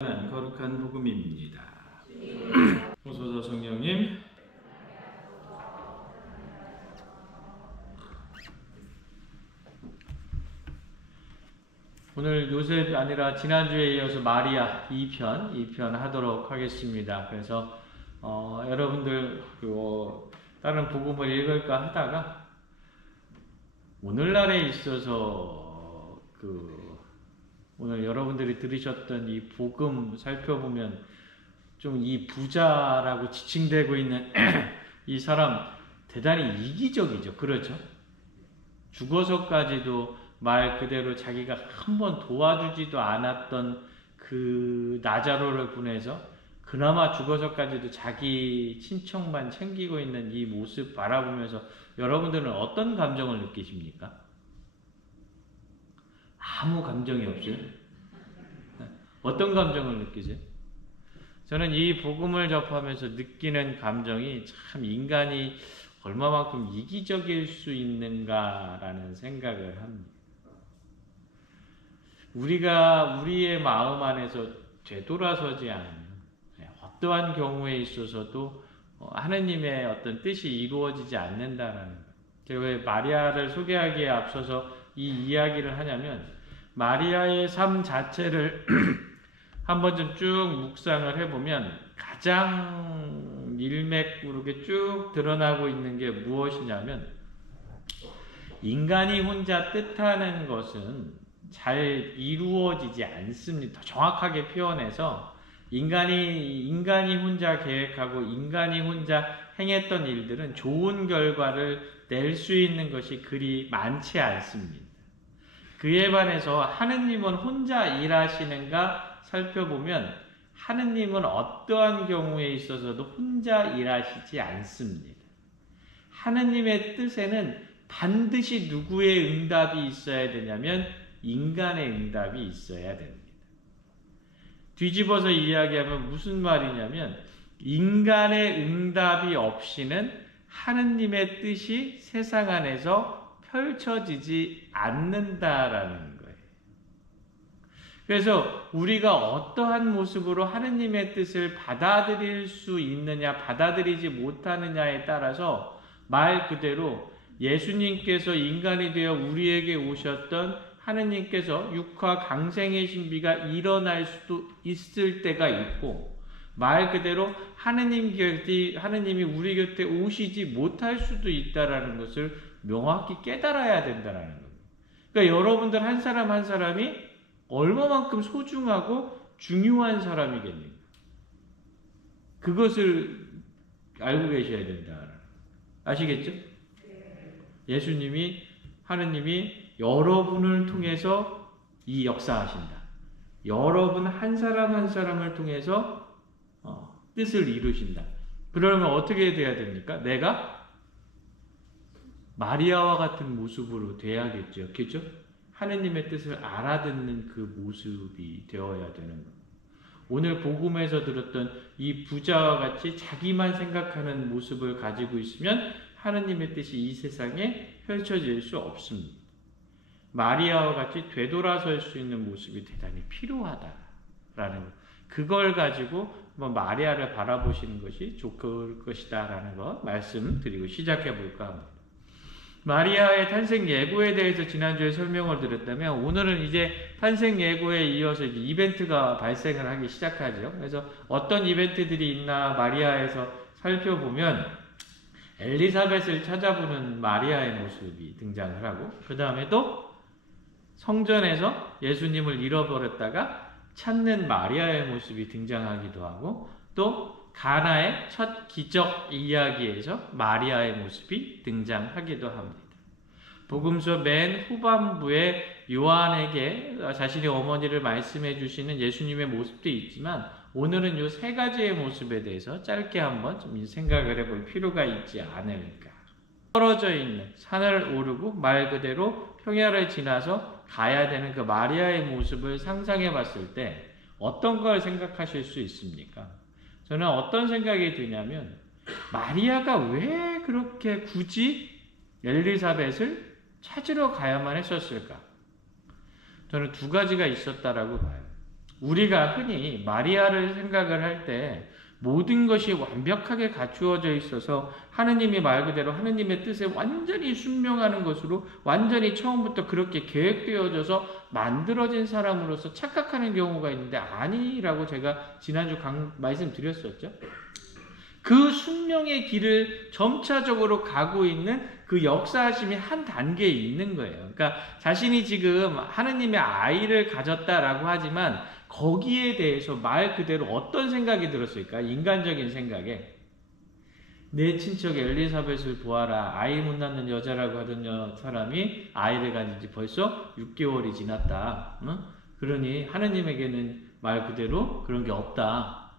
거룩한 복음입니다. 오소서 성령님. 오늘 요셉 아니라 지난주에 이어서 마리아 2편 하도록 하겠습니다. 그래서 여러분들 다른 복음을 읽을까 하다가 오늘날에 있어서 오늘 여러분들이 들으셨던 이 복음 살펴보면 좀 이 부자라고 지칭되고 있는 이 사람 대단히 이기적이죠. 그렇죠? 죽어서까지도 말 그대로 자기가 한번 도와주지도 않았던 그 나자로를 보내서 그나마 죽어서까지도 자기 친척만 챙기고 있는 이 모습 바라보면서 여러분들은 어떤 감정을 느끼십니까? 아무 감정이 없어요. 어떤 감정을 느끼세요? 저는 이 복음을 접하면서 느끼는 감정이 참 인간이 얼마만큼 이기적일 수 있는가라는 생각을 합니다. 우리가 우리의 마음 안에서 되돌아서지 않으면 어떠한 경우에 있어서도 하느님의 어떤 뜻이 이루어지지 않는다라는 거예요. 제가 왜 마리아를 소개하기에 앞서서 이 이야기를 하냐면 마리아의 삶 자체를 한 번쯤 쭉 묵상을 해보면 가장 일맥구르게 쭉 드러나고 있는 게 무엇이냐면 인간이 혼자 뜻하는 것은 잘 이루어지지 않습니다. 정확하게 표현해서 인간이 혼자 계획하고 인간이 혼자 행했던 일들은 좋은 결과를 낼 수 있는 것이 그리 많지 않습니다. 그에 반해서 하느님은 혼자 일하시는가 살펴보면 하느님은 어떠한 경우에 있어서도 혼자 일하시지 않습니다. 하느님의 뜻에는 반드시 누구의 응답이 있어야 되냐면 인간의 응답이 있어야 됩니다. 뒤집어서 이야기하면 무슨 말이냐면 인간의 응답이 없이는 하느님의 뜻이 세상 안에서 펼쳐지지 않는다라는 거예요. 그래서 우리가 어떠한 모습으로 하느님의 뜻을 받아들일 수 있느냐 받아들이지 못하느냐에 따라서 말 그대로 예수님께서 인간이 되어 우리에게 오셨던 하느님께서 육화 강생의 신비가 일어날 수도 있을 때가 있고 말 그대로 하느님이 우리 곁에 오시지 못할 수도 있다라는 것을 명확히 깨달아야 된다라는 겁니다. 그러니까 여러분들 한 사람 한 사람이 얼마만큼 소중하고 중요한 사람이겠는가. 그것을 알고 계셔야 된다. 아시겠죠? 하느님이 여러분을 통해서 이 역사하신다. 여러분 한 사람 한 사람을 통해서 뜻을 이루신다. 그러면 어떻게 돼야 됩니까? 내가 마리아와 같은 모습으로 돼야겠죠. 그렇죠? 하느님의 뜻을 알아듣는 그 모습이 되어야 되는 겁니다. 오늘 복음에서 들었던 이 부자와 같이 자기만 생각하는 모습을 가지고 있으면 하느님의 뜻이 이 세상에 펼쳐질 수 없습니다. 마리아와 같이 되돌아설 수 있는 모습이 대단히 필요하다라는 것. 그걸 가지고 마리아를 바라보시는 것이 좋을 것이다라는 것 말씀드리고 시작해 볼까 합니다. 마리아의 탄생 예고에 대해서 지난주에 설명을 드렸다면 오늘은 이제 탄생 예고에 이어서 이제 이벤트가 발생을 하기 시작하죠. 그래서 어떤 이벤트들이 있나 마리아에서 살펴보면 엘리사벳을 찾아보는 마리아의 모습이 등장을 하고 그 다음에 또 성전에서 예수님을 잃어버렸다가 찾는 마리아의 모습이 등장하기도 하고 또 가나의 첫 기적 이야기에서 마리아의 모습이 등장하기도 합니다. 복음서 맨 후반부에 요한에게 자신의 어머니를 말씀해 주시는 예수님의 모습도 있지만 오늘은 이 세 가지의 모습에 대해서 짧게 한번 좀 생각을 해볼 필요가 있지 않을까. 떨어져 있는 산을 오르고 말 그대로 평야를 지나서 가야 되는 그 마리아의 모습을 상상해 봤을 때 어떤 걸 생각하실 수 있습니까? 저는 어떤 생각이 드냐면 마리아가 왜 그렇게 굳이 엘리사벳을 찾으러 가야만 했었을까? 저는 두 가지가 있었다라고 봐요. 우리가 흔히 마리아를 생각을 할 때 모든 것이 완벽하게 갖추어져 있어서 하느님이 말 그대로 하느님의 뜻에 완전히 순명하는 것으로 완전히 처음부터 그렇게 계획되어져서 만들어진 사람으로서 착각하는 경우가 있는데 아니라고 제가 지난주 말씀드렸었죠. 그 순명의 길을 점차적으로 가고 있는 그 역사하심이 한 단계에 있는 거예요. 그러니까 자신이 지금 하느님의 아이를 가졌다라고 하지만 거기에 대해서 말 그대로 어떤 생각이 들었을까? 인간적인 생각에 내 친척 엘리사벳을 보아라. 아이 못 낳는 여자라고 하던 사람이 아이를 가진 지 벌써 6개월이 지났다. 그러니 하느님에게는 말 그대로 그런 게 없다.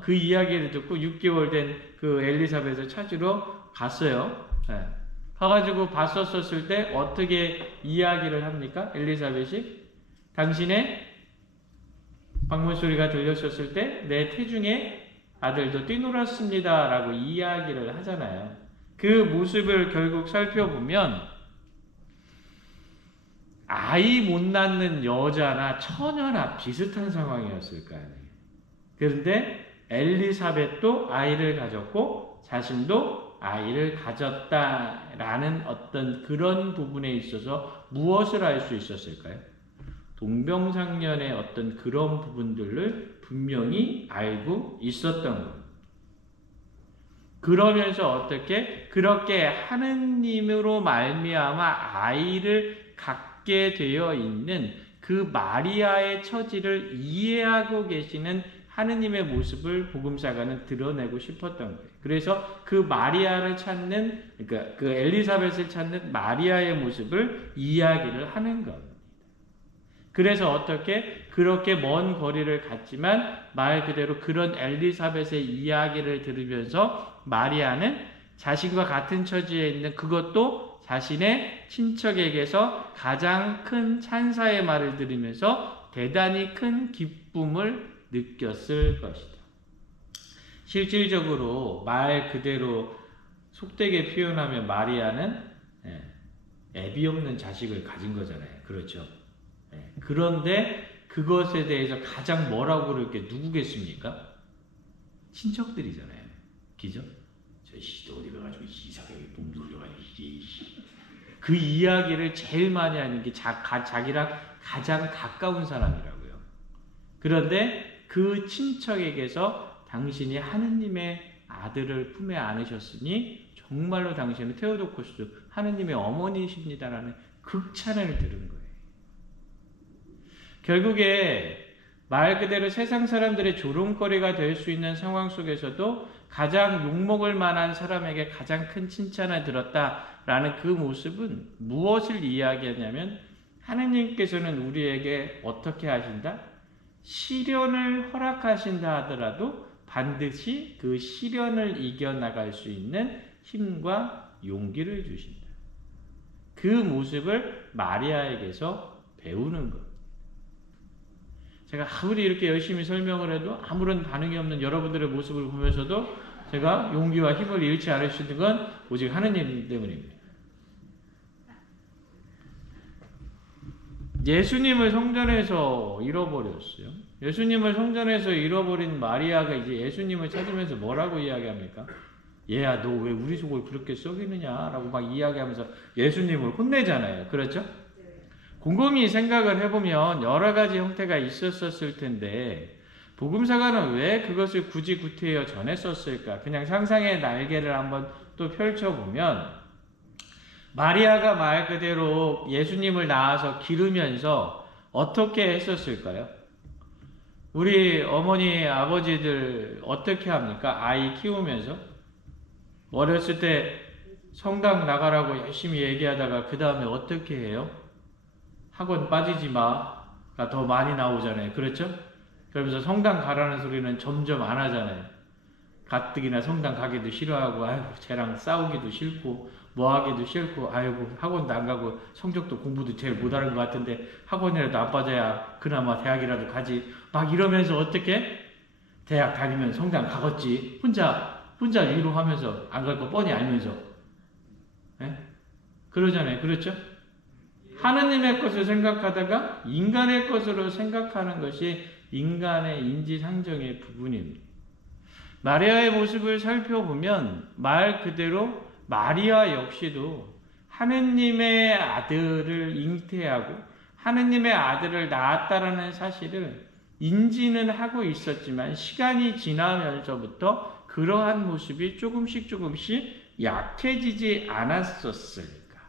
그 이야기를 듣고 6개월 된 그 엘리사벳을 찾으러 갔어요. 네. 가가지고 봤었을 때 어떻게 이야기를 합니까? 엘리사벳이 당신의 방문 소리가 들렸었을 때 내 태중에 아들도 뛰놀았습니다 라고 이야기를 하잖아요. 그 모습을 결국 살펴보면 아이 못 낳는 여자나 처녀나 비슷한 상황이었을 거 아니에요. 그런데 엘리사벳도 아이를 가졌고 자신도 아이를 가졌다라는 어떤 그런 부분에 있어서 무엇을 알 수 있었을까요? 동병상련의 어떤 그런 부분들을 분명히 알고 있었던 겁니다. 그러면서 어떻게 그렇게 하느님으로 말미암아 아이를 갖게 되어 있는 그 마리아의 처지를 이해하고 계시는 하느님의 모습을 복음사가는 드러내고 싶었던 거예요. 그래서 그 마리아를 찾는, 그러니까 그 엘리사벳을 찾는 마리아의 모습을 이야기를 하는 겁니다. 그래서 어떻게 그렇게 먼 거리를 갔지만 말 그대로 그런 엘리사벳의 이야기를 들으면서 마리아는 자신과 같은 처지에 있는 그것도 자신의 친척에게서 가장 큰 찬사의 말을 들으면서 대단히 큰 기쁨을 느꼈을 것이다. 실질적으로 말 그대로 속되게 표현하면 마리아는 애비 없는 자식을 가진 거잖아요. 그렇죠? 그런데 그것에 대해서 가장 뭐라고 그럴 게 누구겠습니까? 친척들이잖아요. 기죠? 저 씨도 어디 가가지고 이상하게 몸 돌려가지고 그 이야기를 제일 많이 하는 게 자기랑 가장 가까운 사람이라고요. 그런데 그 친척에게서 당신이 하느님의 아들을 품에 안으셨으니 정말로 당신은 테오도코스 하느님의 어머니이십니다라는 극찬을 들은 거예요. 결국에 말 그대로 세상 사람들의 조롱거리가 될 수 있는 상황 속에서도 가장 욕먹을 만한 사람에게 가장 큰 칭찬을 들었다라는 그 모습은 무엇을 이야기하냐면 하느님께서는 우리에게 어떻게 하신다? 시련을 허락하신다 하더라도 반드시 그 시련을 이겨나갈 수 있는 힘과 용기를 주신다. 그 모습을 마리아에게서 배우는 것. 제가 아무리 이렇게 열심히 설명을 해도 아무런 반응이 없는 여러분들의 모습을 보면서도 제가 용기와 힘을 잃지 않을 수 있는 건 오직 하느님 때문입니다. 예수님을 성전에서 잃어버렸어요. 예수님을 성전에서 잃어버린 마리아가 이제 예수님을 찾으면서 뭐라고 이야기합니까? 얘야, 너 왜 우리 속을 그렇게 썩이느냐? 라고 막 이야기하면서 예수님을 혼내잖아요. 그렇죠? 곰곰이 생각을 해보면 여러 가지 형태가 있었을 텐데 복음사가는 왜 그것을 굳이 구태여 전했었을까? 그냥 상상의 날개를 한번 또 펼쳐보면 마리아가 말 그대로 예수님을 낳아서 기르면서 어떻게 했었을까요? 우리 어머니, 아버지들 어떻게 합니까? 아이 키우면서? 어렸을 때 성당 나가라고 열심히 얘기하다가 그 다음에 어떻게 해요? 학원 빠지지 마가 더 많이 나오잖아요. 그렇죠? 그러면서 성당 가라는 소리는 점점 안 하잖아요. 가뜩이나 성당 가기도 싫어하고 아이고 쟤랑 싸우기도 싫고 뭐 하기도 싫고 아이고 학원도 안 가고 성적도 공부도 제일 못하는 것 같은데 학원이라도 안 빠져야 그나마 대학이라도 가지 막 이러면서 어떻게 대학 다니면 성당 가겠지 혼자 위로하면서 안 갈 거 뻔히 알면서 그러잖아요. 그렇죠? 하느님의 것을 생각하다가 인간의 것으로 생각하는 것이 인간의 인지상정의 부분입니다. 마리아의 모습을 살펴보면 말 그대로 마리아 역시도 하느님의 아들을 잉태하고 하느님의 아들을 낳았다라는 사실을 인지는 하고 있었지만 시간이 지나면서부터 그러한 모습이 조금씩 약해지지 않았었을까.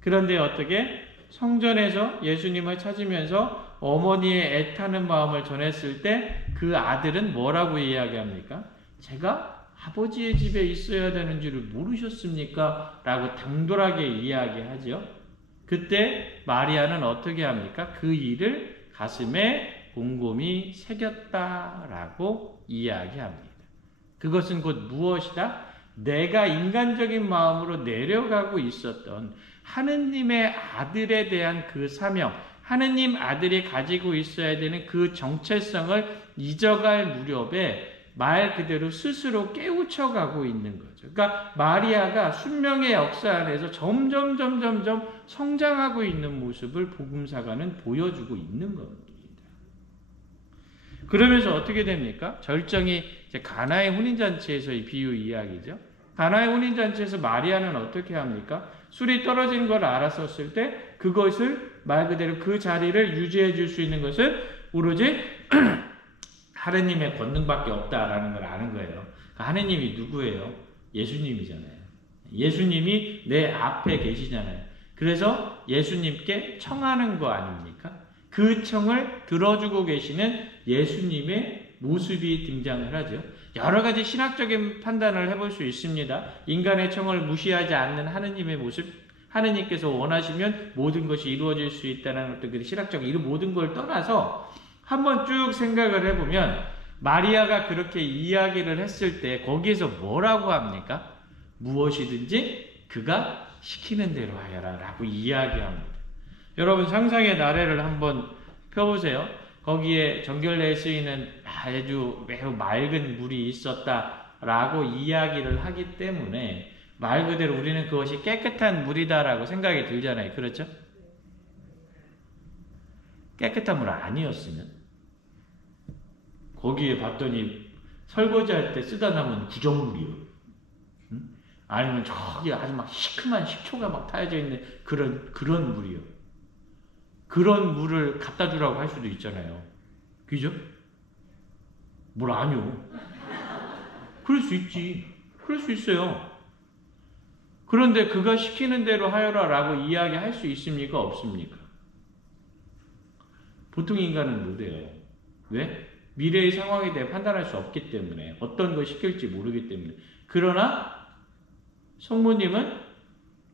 그런데 어떻게 성전에서 예수님을 찾으면서 어머니의 애타는 마음을 전했을 때 그 아들은 뭐라고 이야기합니까? 제가 아버지의 집에 있어야 되는 줄을 모르셨습니까? 라고 당돌하게 이야기하죠. 그때 마리아는 어떻게 합니까? 그 일을 가슴에 곰곰이 새겼다라고 이야기합니다. 그것은 곧 무엇이다? 내가 인간적인 마음으로 내려가고 있었던 하느님의 아들에 대한 그 사명, 하느님 아들이 가지고 있어야 되는 그 정체성을 잊어갈 무렵에 말 그대로 스스로 깨우쳐가고 있는 거죠. 그러니까 마리아가 순명의 역사 안에서 점점 성장하고 있는 모습을 복음사가는 보여주고 있는 겁니다. 그러면서 어떻게 됩니까? 절정이 이제 가나의 혼인잔치에서의 비유 이야기죠. 가나의 혼인잔치에서 마리아는 어떻게 합니까? 술이 떨어진 걸 알았었을 때 그것을 말 그대로 그 자리를 유지해 줄 수 있는 것은 오로지 하느님의 권능밖에 없다라는 걸 아는 거예요. 하느님이 누구예요? 예수님이잖아요. 예수님이 내 앞에 계시잖아요. 그래서 예수님께 청하는 거 아닙니까? 그 청을 들어주고 계시는 예수님의 모습이 등장을 하죠. 여러 가지 신학적인 판단을 해볼 수 있습니다. 인간의 청을 무시하지 않는 하느님의 모습, 하느님께서 원하시면 모든 것이 이루어질 수 있다는 어떤 그 신학적 이 모든 걸 떠나서 한번 쭉 생각을 해보면 마리아가 그렇게 이야기를 했을 때 거기에서 뭐라고 합니까? 무엇이든지 그가 시키는 대로 하여라 라고 이야기합니다. 여러분 상상의 나래를 한번 펴보세요. 거기에 정결례에 쓰이는 아주 매우 맑은 물이 있었다라고 이야기를 하기 때문에 말 그대로 우리는 그것이 깨끗한 물이다라고 생각이 들잖아요. 그렇죠? 깨끗한 물 아니었으면 거기에 봤더니 설거지할 때 쓰다 남은 구정물이요. 응? 아니면 저기 아주 막 시큼한 식초가 막 타여져 있는 그런 물이요. 그런 물을 갖다 주라고 할 수도 있잖아요. 그죠? 뭘 아뇨? 그럴 수 있지. 그럴 수 있어요. 그런데 그가 시키는 대로 하여라 라고 이야기할 수 있습니까? 없습니까? 보통 인간은 못해요. 왜? 미래의 상황에 대해 판단할 수 없기 때문에 어떤 걸 시킬지 모르기 때문에. 그러나 성모님은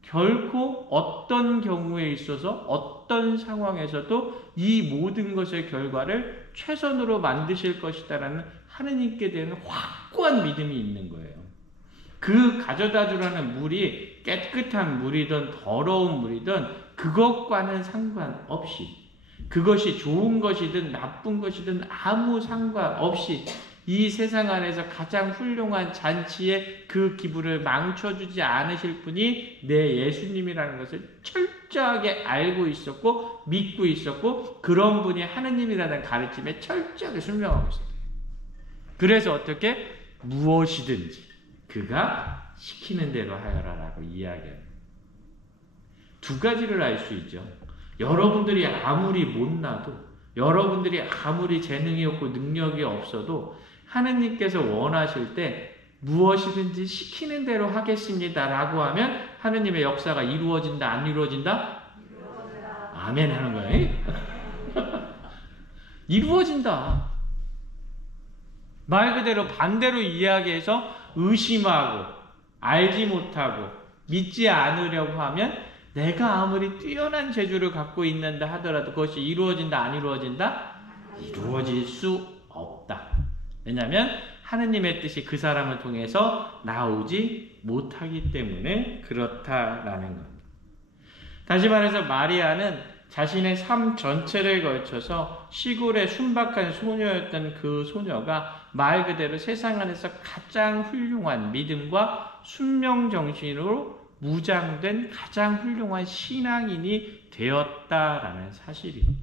결코 어떤 경우에 있어서 어떤 상황에서도 이 모든 것의 결과를 최선으로 만드실 것이다라는 하느님께 대한 확고한 믿음이 있는 거예요. 그 가져다 주라는 물이 깨끗한 물이든 더러운 물이든 그것과는 상관없이 그것이 좋은 것이든 나쁜 것이든 아무 상관없이 이 세상 안에서 가장 훌륭한 잔치의 그 기분을 망쳐주지 않으실 분이 내 예수님이라는 것을 철저하게 알고 있었고 믿고 있었고 그런 분이 하느님이라는 가르침에 철저하게 순명하고 있었어요. 그래서 어떻게? 무엇이든지 그가 시키는 대로 하여라라고 이야기해요. 두 가지를 알 수 있죠. 여러분들이 아무리 못나도 여러분들이 아무리 재능이 없고 능력이 없어도 하느님께서 원하실 때 무엇이든지 시키는 대로 하겠습니다 라고 하면 하느님의 역사가 이루어진다 안 이루어진다? 이루어진다. 아멘 하는 거예요. 이루어진다. 말 그대로 반대로 이야기해서 의심하고 알지 못하고 믿지 않으려고 하면 내가 아무리 뛰어난 재주를 갖고 있는다 하더라도 그것이 이루어진다 안 이루어진다? 이루어질 수 없다. 왜냐하면 하느님의 뜻이 그 사람을 통해서 나오지 못하기 때문에 그렇다라는 겁니다. 다시 말해서 마리아는 자신의 삶 전체를 걸쳐서 시골의 순박한 소녀였던 그 소녀가 말 그대로 세상 안에서 가장 훌륭한 믿음과 순명정신으로 무장된 가장 훌륭한 신앙인이 되었다라는 사실입니다.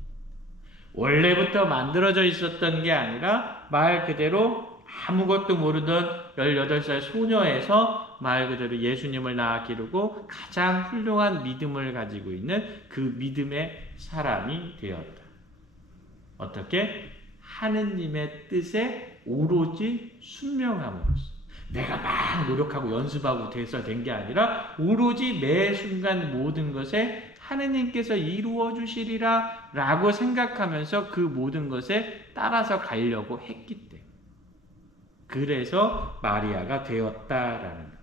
원래부터 만들어져 있었던 게 아니라 말 그대로 아무것도 모르던 18살 소녀에서 말 그대로 예수님을 낳아 기르고 가장 훌륭한 믿음을 가지고 있는 그 믿음의 사람이 되었다. 어떻게? 하느님의 뜻에 오로지 순명함으로써. 내가 막 노력하고 연습하고 돼서 된 게 아니라 오로지 매 순간 모든 것에 하느님께서 이루어 주시리라 라고 생각하면서 그 모든 것에 따라서 가려고 했기 때문에. 그래서 마리아가 되었다라는 것.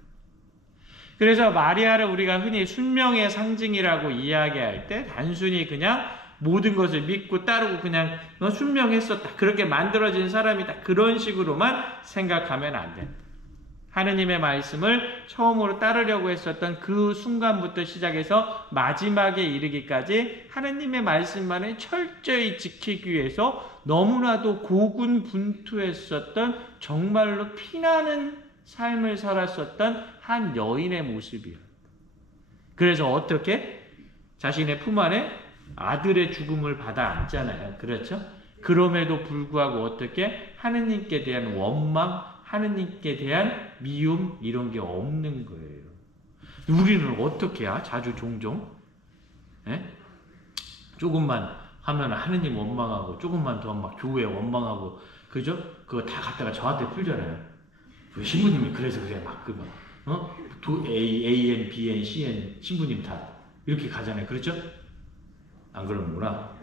그래서 마리아를 우리가 흔히 순명의 상징이라고 이야기할 때 단순히 그냥 모든 것을 믿고 따르고 그냥 순명했었다. 그렇게 만들어진 사람이다. 그런 식으로만 생각하면 안 된다. 하느님의 말씀을 처음으로 따르려고 했었던 그 순간부터 시작해서 마지막에 이르기까지 하느님의 말씀만을 철저히 지키기 위해서 너무나도 고군분투했었던 정말로 피나는 삶을 살았었던 한 여인의 모습이에요. 그래서 어떻게? 자신의 품 안에 아들의 죽음을 받아 안잖아요. 그렇죠? 그럼에도 불구하고 어떻게? 하느님께 대한 원망, 하느님께 대한 미움 이런 게 없는 거예요. 우리는 어떻게 해야? 자주 종종 에? 조금만 하면 하느님 원망하고 조금만 더 막 교회 원망하고 그죠? 그거 다 갖다가 저한테 풀잖아요. 신부님이 그래서 그래 막 그 A, N, B, N, C, N 신부님 다 이렇게 가잖아요. 그렇죠? 안 그러는구나.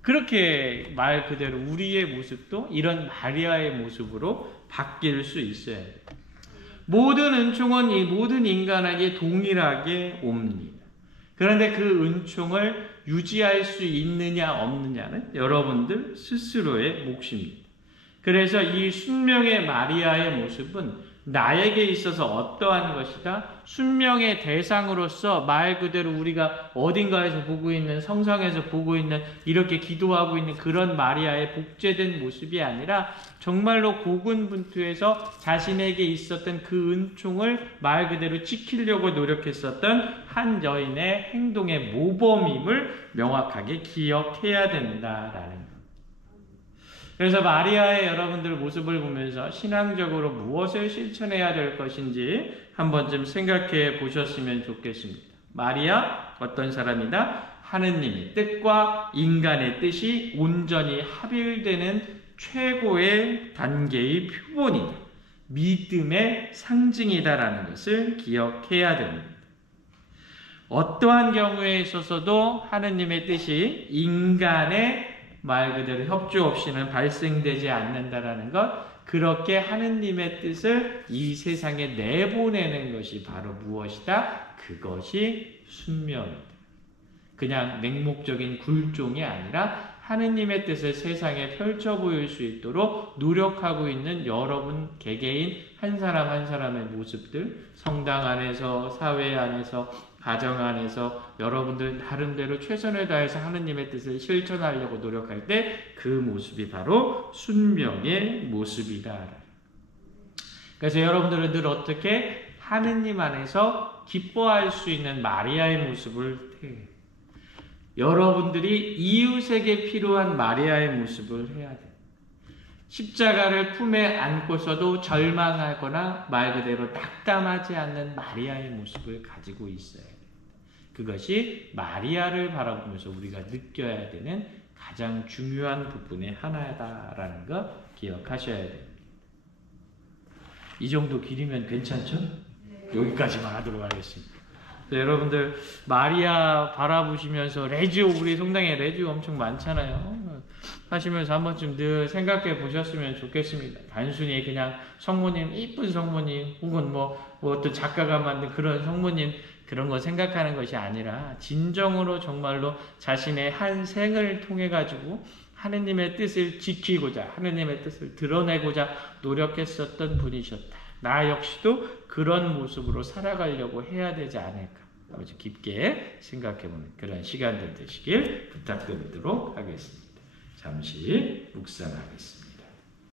그렇게 말 그대로 우리의 모습도 이런 마리아의 모습으로 바뀔 수 있어야 돼요. 모든 은총은 이 모든 인간에게 동일하게 옵니다. 그런데 그 은총을 유지할 수 있느냐 없느냐는 여러분들 스스로의 몫입니다. 그래서 이 순명의 마리아의 모습은 나에게 있어서 어떠한 것이다? 순명의 대상으로서 말 그대로 우리가 어딘가에서 보고 있는 성상에서 보고 있는 이렇게 기도하고 있는 그런 마리아의 복제된 모습이 아니라 정말로 고군분투해서 자신에게 있었던 그 은총을 말 그대로 지키려고 노력했었던 한 여인의 행동의 모범임을 명확하게 기억해야 된다라는 것. 그래서 마리아의 여러분들 모습을 보면서 신앙적으로 무엇을 실천해야 될 것인지 한 번쯤 생각해 보셨으면 좋겠습니다. 마리아 어떤 사람이다? 하느님의 뜻과 인간의 뜻이 온전히 합일되는 최고의 단계의 표본이다. 믿음의 상징이다라는 것을 기억해야 됩니다. 어떠한 경우에 있어서도 하느님의 뜻이 인간의 말 그대로 협조 없이는 발생되지 않는다라는 것, 그렇게 하느님의 뜻을 이 세상에 내보내는 것이 바로 무엇이다? 그것이 순명이다. 그냥 맹목적인 굴종이 아니라 하느님의 뜻을 세상에 펼쳐 보일 수 있도록 노력하고 있는 여러분 개개인 한 사람 한 사람의 모습들, 성당 안에서, 사회 안에서, 가정 안에서 여러분들 나름대로 최선을 다해서 하느님의 뜻을 실천하려고 노력할 때 그 모습이 바로 순명의 모습이다. 그래서 여러분들은 늘 어떻게 하느님 안에서 기뻐할 수 있는 마리아의 모습을 여러분들이 이웃에게 필요한 마리아의 모습을 해야 돼요. 십자가를 품에 안고서도 절망하거나 말 그대로 낙담하지 않는 마리아의 모습을 가지고 있어야 돼요. 그것이 마리아를 바라보면서 우리가 느껴야 되는 가장 중요한 부분의 하나다라는 거 기억하셔야 됩니다. 이 정도 길이면 괜찮죠? 여기까지만 하도록 하겠습니다. 여러분들 마리아 바라보시면서 레지오, 우리 성당에 레지오 엄청 많잖아요. 하시면서 한 번쯤 늘 생각해 보셨으면 좋겠습니다. 단순히 그냥 성모님, 이쁜 성모님, 혹은 뭐 어떤 작가가 만든 그런 성모님, 그런 거 생각하는 것이 아니라 진정으로 정말로 자신의 한 생을 통해 가지고 하느님의 뜻을 지키고자, 하느님의 뜻을 드러내고자 노력했었던 분이셨다. 나 역시도 그런 모습으로 살아가려고 해야 되지 않을까. 아주 깊게 생각해보는 그런 시간들 되시길 부탁드리도록 하겠습니다. 잠시 묵상하겠습니다.